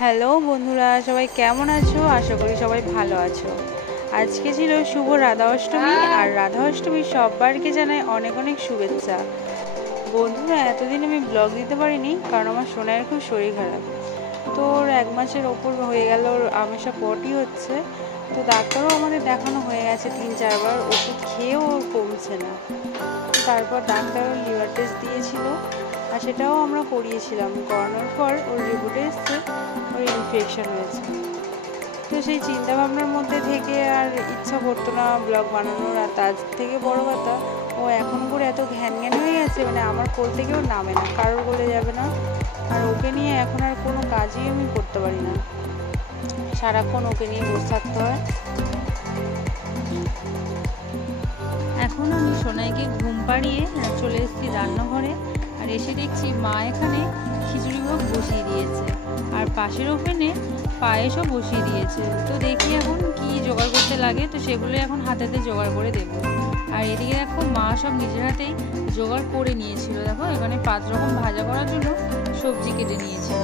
Hello বন্ধুরা, সবাই কেমন আছো? আশা করি সবাই ভালো আছো। আজকে ছিল শুভ রাধা অষ্টমী, আর রাধা অষ্টমী সবাইকে জানাই অনেক অনেক শুভেচ্ছা। বন্ধুরা, এতদিন আমি ব্লগ দিতে পারিনি কারণ আমার সোনার খুব শরীর খারাপ। তো ওর 1 মাসের ওপর হয়ে গেল, ওর আমেশা পটি হচ্ছে। তো ডাক্তারও আমাদের দেখানো হয়ে গেছে 3-4 বার, ওষুধ খেয়েও ওর কমছে না। তারপর ডাক্তার ওর লিভার টেস্ট দিয়েছিল, আর সেটাও আমরা করিয়েছিলাম। করানোর পর ওর রিপোর্টে এসছে ওর ইনফেকশন হয়েছে। তো সেই চিন্তাভাবনার মধ্যে থেকে আর ইচ্ছা করতো না ব্লগ বানানোর। আর তার থেকে বড় কথা, ও এখন করে এত ঘ্যান ঘ্যান হয়ে গেছে, মানে আমার কোল থেকেও নামে না, কারোর কোলে যাবে না। আর ওকে নিয়ে এখন আর কোনো কাজই আমি করতে পারি না, সারাক্ষণ ওকে নিয়ে বসে থাকতে হয়। এখন আমি সোনাইকে ঘুম পাড়িয়ে চলে এসেছি রান্নাঘরে। আর এসে দেখছি মা এখানে খিচুড়ি ভোগ বসিয়ে দিয়েছে, আর পাশের ওভেনে পায়েসও বসিয়ে দিয়েছে। তো দেখি এখন কি জোগাড় করতে লাগে, তো সেগুলো এখন হাতে হাতে জোগাড় করে দেবো। আর এদিকে দেখো মা সব নিজের হাতেই জোগাড় করে নিয়েছিল। দেখো এখানে 5 রকম ভাজা করার জন্য সবজি কেটে নিয়েছিল,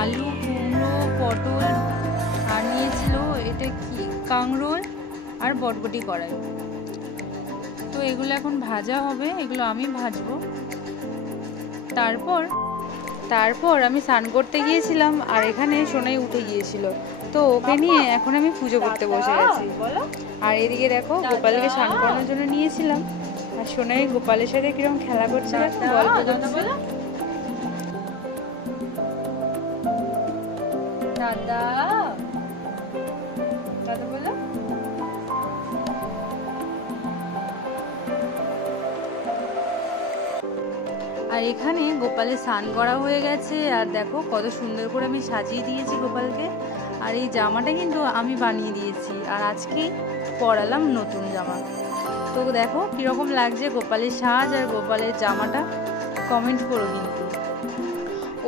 আলু, কুমড়ো, পটল, আর নিয়েছিল এটা কি কাঁকরোল আর বটবটি কড়াই। তো এগুলো এখন ভাজা হবে, এগুলো আমি ভাজবো। তারপর আমি স্নান করতে গিয়েছিলাম, আর এখানে সোনাই উঠে গিয়েছিল। তো ওকে নিয়ে এখন আমি পুজো করতে বসে গেছি। আর এদিকে দেখো গোপালকে স্নান করানোর জন্য নিয়েছিলাম, আর সোনাই গোপালের সাথে কিরকম খেলা করছে, দেখো গল্প করছে। দাদা দাদা বলো। আর এখানে গোপালের স্নান করা হয়ে গেছে, আর দেখো কত সুন্দর করে আমি সাজিয়ে দিয়েছি গোপালকে। আর এই জামাটা কিন্তু আমি বানিয়ে দিয়েছি, আর আজকেই পরালাম নতুন জামা। তো দেখো কীরকম লাগছে গোপালের সাজ আর গোপালের জামাটা, কমেন্ট করো কিন্তু।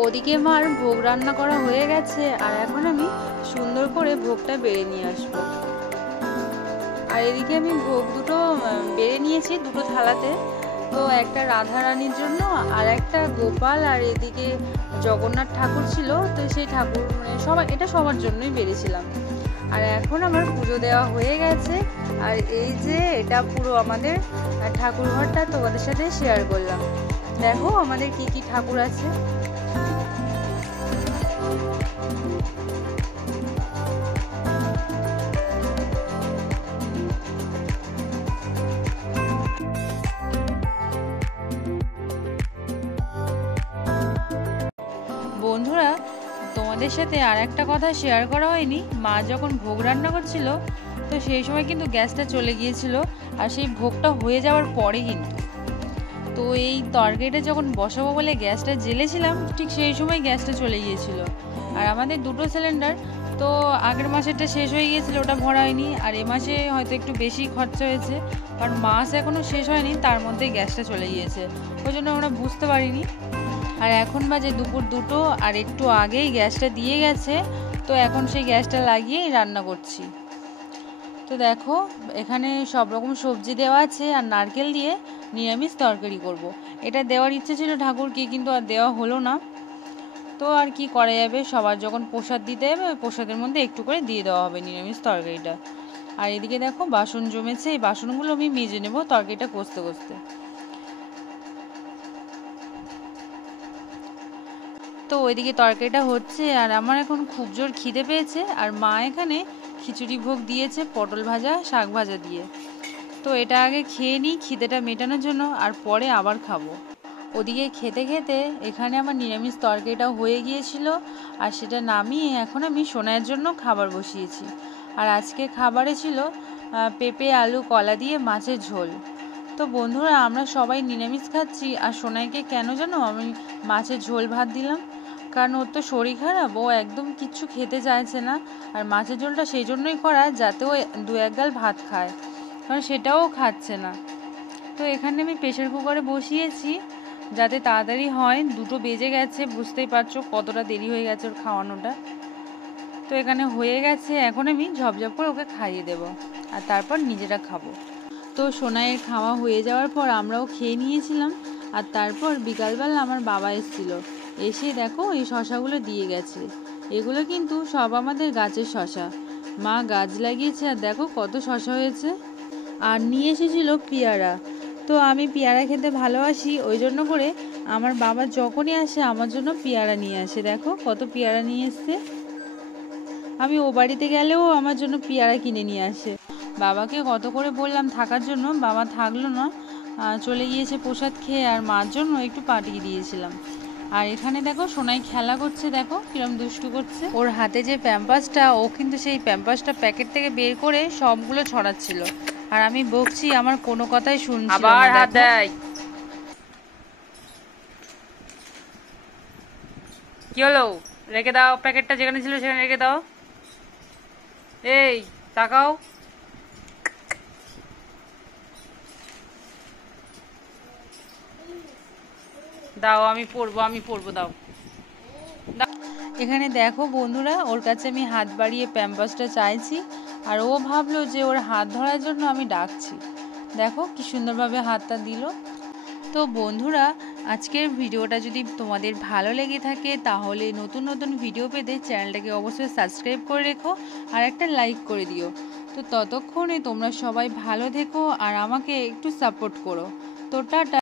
ওদিকে মার ভোগ রান্না করা হয়ে গেছে, আর এখন আমি সুন্দর করে ভোগটা বেড়ে নিয়ে আসবো। আর এদিকে আমি ভোগ দুটো বেড়ে নিয়েছি, দুটো থালাতে। তো একটা রাধা রানীর জন্য, আর একটা গোপাল, আর এদিকে জগন্নাথ ঠাকুর ছিল। তো সেই ঠাকুর মানে এটা সবার জন্যই বেরিয়েছিলাম। আর এখন আমার পুজো দেওয়া হয়ে গেছে, আর এই যে এটা পুরো আমাদের ঠাকুর ঘরটা তোমাদের সাথে শেয়ার করলাম। দেখো আমাদের কি কি ঠাকুর আছে। বন্ধুরা, তোমাদের সাথে আর একটা কথা শেয়ার করা হয়নি। মা যখন ভোগ রান্না করছিল, তো সেই সময় কিন্তু গ্যাসটা চলে গিয়েছিল, আর সেই ভোগটা হয়ে যাওয়ার পরে কিন্তু, তো এই তরকারিটা যখন বসাবো বলে গ্যাসটা জ্বেলেছিলাম, ঠিক সেই সময় গ্যাসটা চলে গিয়েছিল। আর আমাদের দুটো সিলিন্ডার, তো আগের মাসেরটা শেষ হয়ে গিয়েছিল, ওটা ভরা হয়নি। আর এ মাসে হয়তো একটু বেশি খরচা হয়েছে, কারণ মাস এখনও শেষ হয়নি, তার মধ্যে গ্যাসটা চলে গিয়েছে, ওই জন্য আমরা বুঝতে পারিনি। আর এখন বাজে দুপুর 2টো, আর একটু আগেই গ্যাসটা দিয়ে গেছে। তো এখন সেই গ্যাসটা লাগিয়েই রান্না করছি। তো দেখো এখানে সব রকম সবজি দেওয়া আছে, আর নারকেল দিয়ে নিরামিষ তরকারি করব। এটা দেওয়ার ইচ্ছে ছিল ঠাকুরকে, কিন্তু আর দেওয়া হলো না। তো আর কি করা যাবে, সবার যখন প্রসাদ দিতে যাবে, ওই প্রসাদের মধ্যে একটু করে দিয়ে দেওয়া হবে নিরামিষ তরকারিটা। আর এদিকে দেখো বাসন জমেছে, এই বাসনগুলো আমি মেজে নেব তরকারিটা কষতে কষতে। তো ওইদিকে তরকারিটা হচ্ছে, আর আমার এখন খুব জোর খিদে পেয়েছে। আর মা এখানে খিচুড়ি ভোগ দিয়েছে পটল ভাজা শাক ভাজা দিয়ে। তো এটা আগে খেয়ে নিই খিদেটা মেটানোর জন্য, আর পরে আবার খাবো। ওদিকে খেতে খেতে এখানে আমার নিরামিষ তরকারিটাও হয়ে গিয়েছিল, আর সেটা নামিয়ে এখন আমি সোনাইয়ের জন্য খাবার বসিয়েছি। আর আজকে খাবারে ছিল পেঁপে আলু কলা দিয়ে মাছের ঝোল। তো বন্ধুরা, আমরা সবাই নিরামিষ খাচ্ছি, আর সোনাইকে কেন জানো আমি মাছের ঝোল ভাত দিলাম, কারণ ওর তো শরীর খারাপ, ও একদম কিচ্ছু খেতে চাইছে না। আর মাছের ঝোলটা সেই জন্যই করা যাতে ও 2-1 গাল ভাত খায়, কারণ সেটাও খাচ্ছে না। তো এখানে আমি প্রেশার কুকারে বসিয়েছি যাতে তাড়াতাড়ি হয়। 2টো বেজে গেছে, বুঝতেই পারছো কতটা দেরি হয়ে গেছে ওর খাওয়ানোটা। তো এখানে হয়ে গেছে, এখন আমি ঝপঝপ করে ওকে খাইয়ে দেব, আর তারপর নিজেরা খাবো। তো সোনাইয়ের খাওয়া হয়ে যাওয়ার পর আমরাও খেয়ে নিয়েছিলাম। আর তারপর বিকালবেলা আমার বাবা এসেছিলো, এসে দেখো এই শশাগুলো দিয়ে গেছে। এগুলো কিন্তু সব আমাদের গাছের শশা। মা গাছ লাগিয়েছে আর দেখো কত শশা হয়েছে। আর নিয়ে এসেছিল পেয়ারা। তো আমি পেয়ারা খেতে ভালোবাসি, ওই জন্য করে আমার বাবা যখনই আসে আমার জন্য পেয়ারা নিয়ে আসে। দেখো কত পেয়ারা নিয়ে এসছে। আমি ও বাড়িতে গেলেও আমার জন্য পেয়ারা কিনে নিয়ে আসে। বাবাকে কত করে বললাম থাকার জন্য, বাবা থাকলো না, চলে গিয়েছে প্রসাদ খেয়ে। আর মার জন্য একটু পাঠিয়ে দিয়েছিলাম। আর এখানে দেখো সোনাই খেলা করছে, দেখো কিরম দুষ্টু করছে। ওর হাতে যে প্যাম্পাসটা, ও কিন্তু সেই প্যাম্পাসটা প্যাকেট থেকে বের করে সবগুলো ছড়াচ্ছিল। আর আমি বকছি, আমার কোনো কথাই শুনছিল না। আবার হাত দেয়। কি হলো? রেখে দাও প্যাকেটটা, যেখানে ছিল সেখানে রেখে দাও। এই তাকাও। দাও, আমি পড়বো দাও। এখানে দেখো বন্ধুরা, ওর কাছে আমি হাত বাড়িয়ে প্যাম্পাসটা চাইছি, আর ও ভাবলো যে ওর হাত ধরার জন্য আমি ডাকছি। দেখো কি সুন্দরভাবে হাতটা দিল। তো বন্ধুরা, আজকের ভিডিওটা যদি তোমাদের ভালো লেগে থাকে তাহলে নতুন নতুন ভিডিও পেতে চ্যানেলটাকে অবশ্যই সাবস্ক্রাইব করে রেখো আর একটা লাইক করে দিও। তো ততক্ষণে তোমরা সবাই ভালো থেকো আর আমাকে একটু সাপোর্ট করো। তো টাটা।